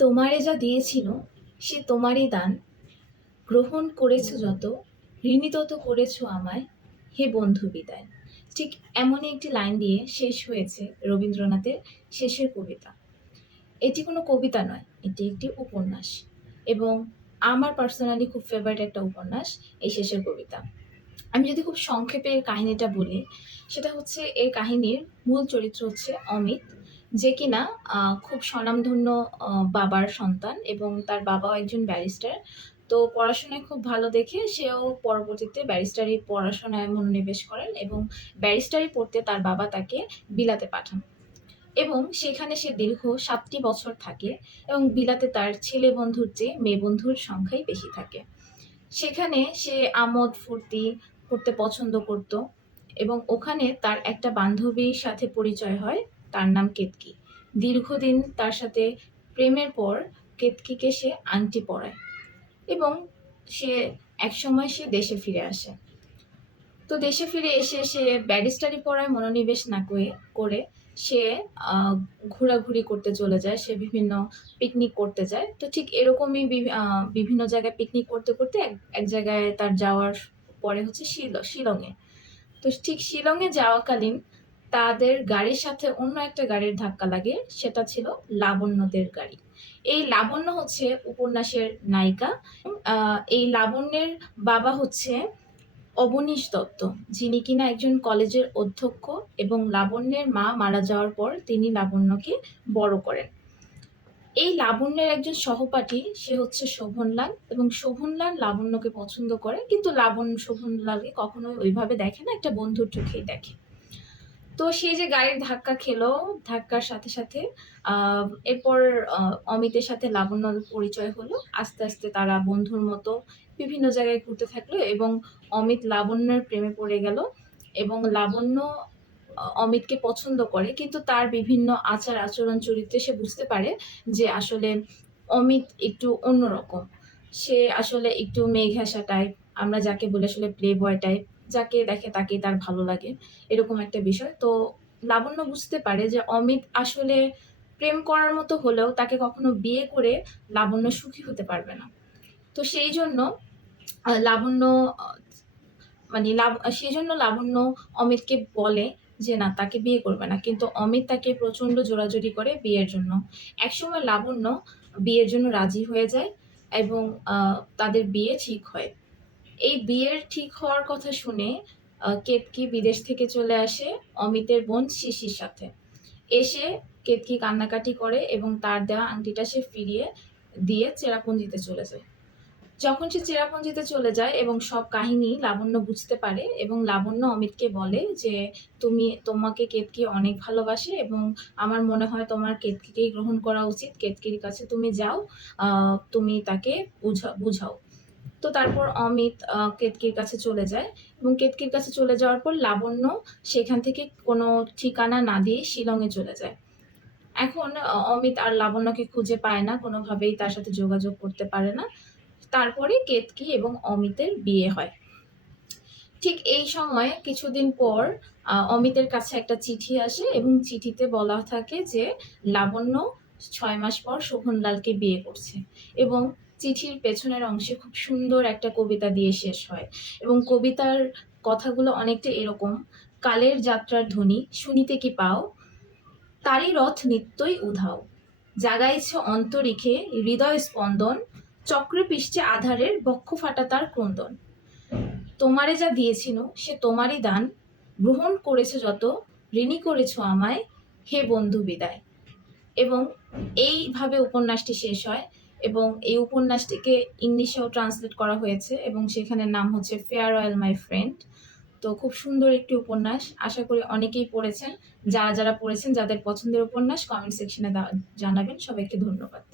তোমারে যা দিয়েছিল সে তোমারই দান, গ্রহণ করেছ যত, ঋণী তত করেছ আমায়, হে বন্ধু বিদায়। ঠিক এমনই একটি লাইন দিয়ে শেষ হয়েছে রবীন্দ্রনাথের শেষের কবিতা। এটি কোনো কবিতা নয়, এটি একটি উপন্যাস, এবং আমার পার্সোনালি খুব ফেভারিট একটা উপন্যাস এই শেষের কবিতা। আমি যদি খুব সংক্ষেপে এর কাহিনীটা বলি, সেটা হচ্ছে এর কাহিনীর মূল চরিত্র হচ্ছে অমিত, যে কিনা খুব স্বনামধন্য বাবার সন্তান, এবং তার বাবাও একজন ব্যারিস্টার। তো পড়াশোনায় খুব ভালো দেখে সেও পরবর্তীতে ব্যারিস্টারি পড়াশোনায় মনোনিবেশ করেন, এবং ব্যারিস্টারি পড়তে তার বাবা তাকে বিলাতে পাঠান, এবং সেখানে সে দীর্ঘ ৭টি বছর থাকে, এবং বিলাতে তার ছেলে বন্ধুর চেয়ে মেয়ে বন্ধুর সংখ্যাই বেশি থাকে। সেখানে সে আমোদ ফুর্তি করতে পছন্দ করত, এবং ওখানে তার একটা বান্ধবীর সাথে পরিচয় হয়, তার নাম কেতকী। দীর্ঘদিন তার সাথে প্রেমের পর কেতকীকে সে আংটি পরায়, এবং সে একসময় সে দেশে ফিরে আসে। তো দেশে ফিরে এসে সে ব্যারিস্টারি পড়ায় মনোনিবেশ না করে সে ঘোরাঘুরি করতে চলে যায়, সে বিভিন্ন পিকনিক করতে যায়। তো ঠিক এরকমই বিভিন্ন জায়গায় পিকনিক করতে করতে এক এক জায়গায় তার যাওয়ার পরে হচ্ছে শিলংয়ে। তো ঠিক শিলংয়ে যাওয়াকালীন তাদের গাড়ির সাথে অন্য একটা গাড়ির ধাক্কা লাগে, সেটা ছিল লাবণ্যদের গাড়ি। এই লাবণ্য হচ্ছে উপন্যাসের নায়িকা। এই লাবণ্যের বাবা হচ্ছে অবনীশ দত্ত, যিনি কিনা একজন কলেজের অধ্যক্ষ, এবং লাবণ্যের মা মারা যাওয়ার পর তিনি লাবণ্যকে বড় করেন। এই লাবণ্যের একজন সহপাঠী, সে হচ্ছে শোভনলাল, এবং শোভনলাল লাবণ্যকে পছন্দ করে, কিন্তু লাবণ্য শোভনলালকে কখনোই ওইভাবে দেখে না, একটা বন্ধুর চোখেই দেখে। তো সেই যে গাড়ির ধাক্কা খেলো, ধাক্কার সাথে সাথে এরপর অমিতের সাথে লাবণ্যর পরিচয় হলো। আস্তে আস্তে তারা বন্ধুর মতো বিভিন্ন জায়গায় ঘুরতে থাকলো, এবং অমিত লাবণ্যের প্রেমে পড়ে গেল, এবং লাবণ্য অমিতকে পছন্দ করে, কিন্তু তার বিভিন্ন আচার আচরণ চরিত্রে সে বুঝতে পারে যে আসলে অমিত একটু অন্যরকম। সে আসলে একটু মেঘাসা টাইপ, আমরা যাকে বলে আসলে প্লে বয় টাইপ, যাকে দেখে তাকেই তার ভালো লাগে, এরকম একটা বিষয়। তো লাবণ্য বুঝতে পারে যে অমিত আসলে প্রেম করার মতো হলেও তাকে কখনো বিয়ে করে লাবণ্য সুখী হতে পারবে না। তো সেই জন্য লাবণ্য মানে সেই জন্য লাবণ্য অমিতকে বলে যে না, তাকে বিয়ে করবে না, কিন্তু অমিত তাকে প্রচন্ড জোরাজুরি করে বিয়ের জন্য। একসময় লাবণ্য বিয়ের জন্য রাজি হয়ে যায়, এবং তাদের বিয়ে ঠিক হয়। এই বিয়ের ঠিক হওয়ার কথা শুনে কেতকী বিদেশ থেকে চলে আসে অমিতের বোন শিশির সাথে। এসে কেতকী কান্নাকাটি করে, এবং তার দেওয়া আংটিটা সে ফিরিয়ে দিয়ে চেরাপুঞ্জিতে চলে যায়। যখন সে চেরাপুঞ্জিতে চলে যায় এবং সব কাহিনী লাবণ্য বুঝতে পারে, এবং লাবণ্য অমিতকে বলে যে তোমাকে কেতকী অনেক ভালোবাসে, এবং আমার মনে হয় তোমার কেতকীকেই গ্রহণ করা উচিত। কেতকীর কাছে তুমি যাও, তুমি তাকে বুঝাও। তো তারপর অমিত কেতকীর কাছে চলে যায়, এবং কেতকীর কাছে চলে যাওয়ার পর লাবণ্য সেখান থেকে কোনো ঠিকানা না দিয়ে শিলংয়ে চলে যায়। এখন অমিত আর লাবণ্যকে খুঁজে পায় না, কোনোভাবেই তার সাথে যোগাযোগ করতে পারে না। তারপরে কেতকী এবং অমিতের বিয়ে হয়। ঠিক এই সময় কিছুদিন পর অমিতের কাছে একটা চিঠি আসে, এবং চিঠিতে বলা থাকে যে লাবণ্য ৬ মাস পর শোভনলালকে বিয়ে করছে, এবং চিঠির পেছনের অংশে খুব সুন্দর একটা কবিতা দিয়ে শেষ হয়, এবং কবিতার কথাগুলো অনেকটা এরকম: কালের যাত্রার ধ্বনি শুনিতে কি পাও, তারই রথ নিত্যই উধাও, জাগাইছে অন্তরিক্ষে হৃদয় স্পন্দন, চক্রে পিষ্টে আধারের বক্ষ ফাটা তার ক্রন্দন, তোমারে যা দিয়েছিল সে তোমারই দান, গ্রহণ করেছে যত, ঋণী করেছ আমায়, হে বন্ধু বিদায়। এবং এইভাবে উপন্যাসটি শেষ হয়, এবং এই উপন্যাসটিকে ইংলিশেও ট্রান্সলেট করা হয়েছে, এবং সেখানে নাম হচ্ছে ফেয়ারওয়েল মাই ফ্রেন্ড। তো খুব সুন্দর একটি উপন্যাস, আশা করি অনেকেই পড়েছেন। যারা যারা পড়েছেন, যাদের পছন্দের উপন্যাস, কমেন্ট সেকশনে জানাবেন। সবাইকে ধন্যবাদ।